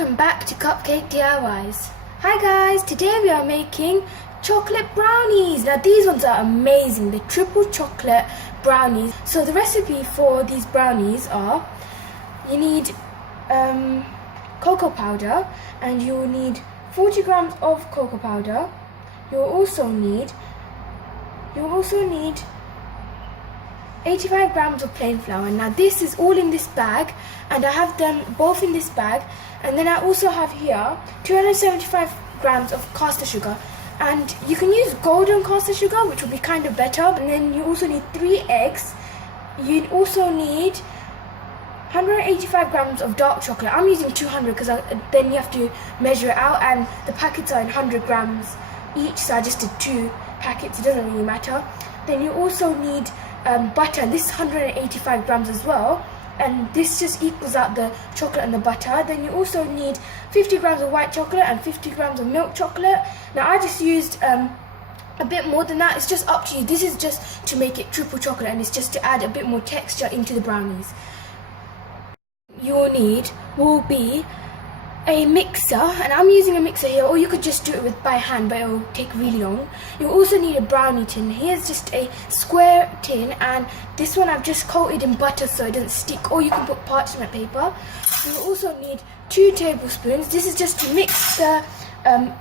welcome back to Cupcake DIYs. Hi guys, today we are making chocolate brownies. Now these ones are amazing, the triple chocolate brownies. So the recipe for these brownies are, you need cocoa powder, and you will need 40 grams of cocoa powder. You'll also need 85 grams of plain flour. Now this is all in this bag, and I have them both in this bag. And then I also have here 275 grams of caster sugar, and you can use golden caster sugar, which will be kind of better. And then you also need 3 eggs. You also need 185 grams of dark chocolate. I'm using 200 because then you have to measure it out, and the packets are in 100 grams each, so I just did 2 packets. It doesn't really matter. Then you also need butter, and this is 185 grams as well, and this just equals out the chocolate and the butter. Then you also need 50 grams of white chocolate and 50 grams of milk chocolate. Now I just used a bit more than that. It's just up to you. This is just to make it triple chocolate, and it's just to add a bit more texture into the brownies. You'll need will be a mixer, and I'm using a mixer here, or you could just do it by hand, but it will take really long. You'll also need a brownie tin. Here's just a square tin, and this one I've just coated in butter so it doesn't stick, or you can put parchment paper. You'll also need 2 tablespoons. This is just to mix the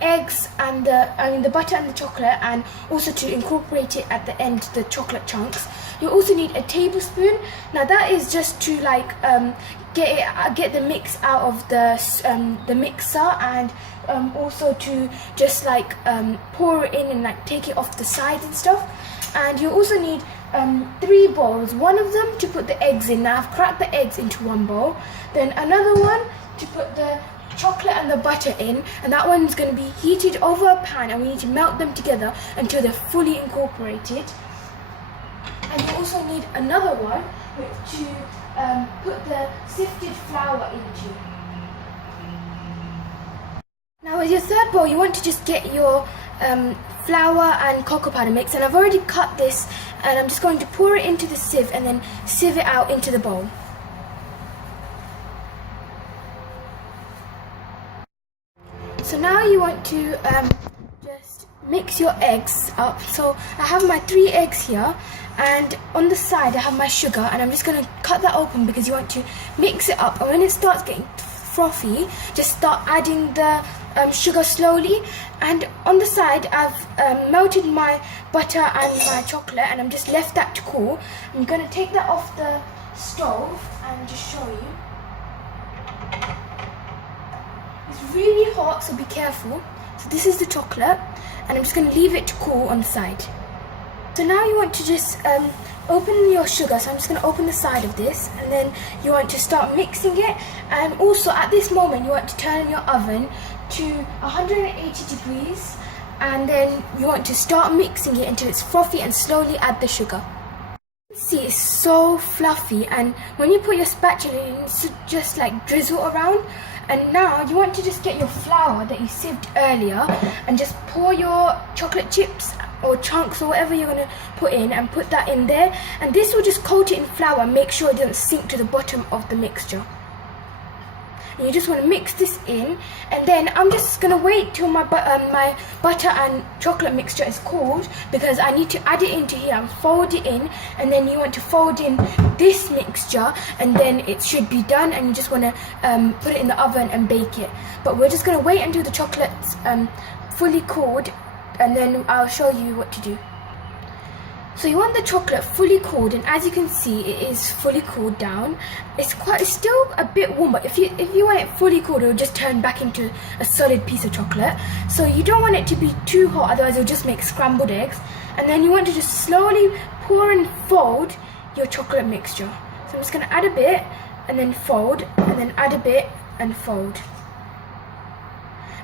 eggs and the butter and the chocolate, and also to incorporate it at the end, the chocolate chunks. You also need a tablespoon. Now that is just to get the mix out of the mixer, and also to just pour it in and take it off the sides and stuff. And you also need 3 bowls. One of them to put the eggs in. Now I've cracked the eggs into one bowl. Then another one to put the chocolate and the butter in, and that one's going to be heated over a pan, and we need to melt them together until they're fully incorporated. And you also need another one to put the sifted flour into. Now with your third bowl, you want to just get your flour and cocoa powder mix, and I've already cut this, and I'm just going to pour it into the sieve and then sieve it out into the bowl. So now you want to just mix your eggs up. So I have my 3 eggs here, and on the side I have my sugar, and I'm just going to cut that open because you want to mix it up. And when it starts getting frothy, just start adding the sugar slowly. And on the side I've melted my butter and my chocolate, and I'm just left that to cool. I'm going to take that off the stove and just show you. It's really hot, so be careful. So this is the chocolate, and I'm just going to leave it to cool on the side. So now you want to just open your sugar. So I'm just going to open the side of this, and then you want to start mixing it. And also at this moment you want to turn your oven to 180 degrees, and then you want to start mixing it until it's frothy, and slowly add the sugar. See, it's so fluffy, and when you put your spatula in, it's just drizzle around. And now you want to just get your flour that you sieved earlier, and just pour your chocolate chips or chunks or whatever you're going to put in, and put that in there. And this will just coat it in flour and make sure it doesn't sink to the bottom of the mixture. And you just want to mix this in, and then I'm just going to wait till my butter and chocolate mixture is cooled, because I need to add it into here and fold it in. And then you want to fold in this mixture, and then it should be done, and you just want to put it in the oven and bake it. But we're just going to wait until the chocolate's fully cooled, and then I'll show you what to do. So you want the chocolate fully cooled, and as you can see, it is fully cooled down. It's still a bit warm, but if you want it fully cooled, it will just turn back into a solid piece of chocolate. So you don't want it to be too hot, otherwise it'll just make scrambled eggs. And then you want to just slowly pour and fold your chocolate mixture. So I'm just going to add a bit, and then fold, and then add a bit and fold.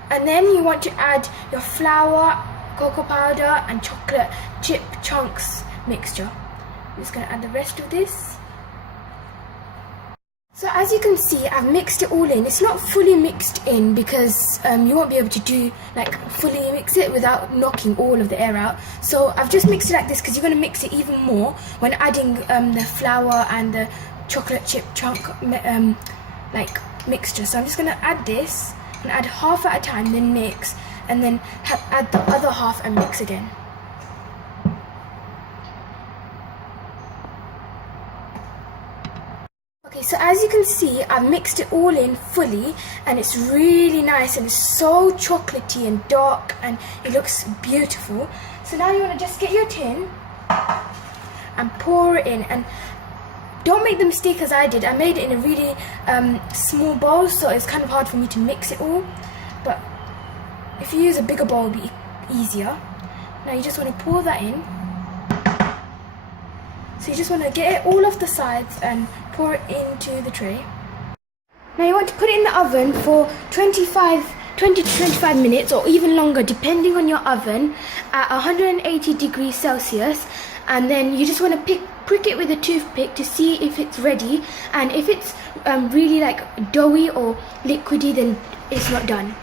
And then you want to add your flour, cocoa powder and chocolate chip chunks mixture. I'm just going to add the rest of this. So as you can see, I've mixed it all in. It's not fully mixed in because you won't be able to fully mix it without knocking all of the air out. So I've just mixed it like this because you're going to mix it even more when adding the flour and the chocolate chip chunk mixture. So I'm just going to add this and add half at a time, then mix, and then add the other half and mix again. Okay, so as you can see, I've mixed it all in fully, and it's really nice and it's so chocolatey and dark and it looks beautiful. So now you want to just get your tin and pour it in, and don't make the mistake as I did. I made it in a really small bowl, so it's kind of hard for me to mix it all, but if you use a bigger bowl it'll be easier. Now you just want to pour that in. So you just want to get it all off the sides and pour it into the tray. Now you want to put it in the oven for 20 to 25 minutes or even longer, depending on your oven, at 180 degrees Celsius. And then you just want to prick it with a toothpick to see if it's ready, and if it's really like doughy or liquidy, then it's not done.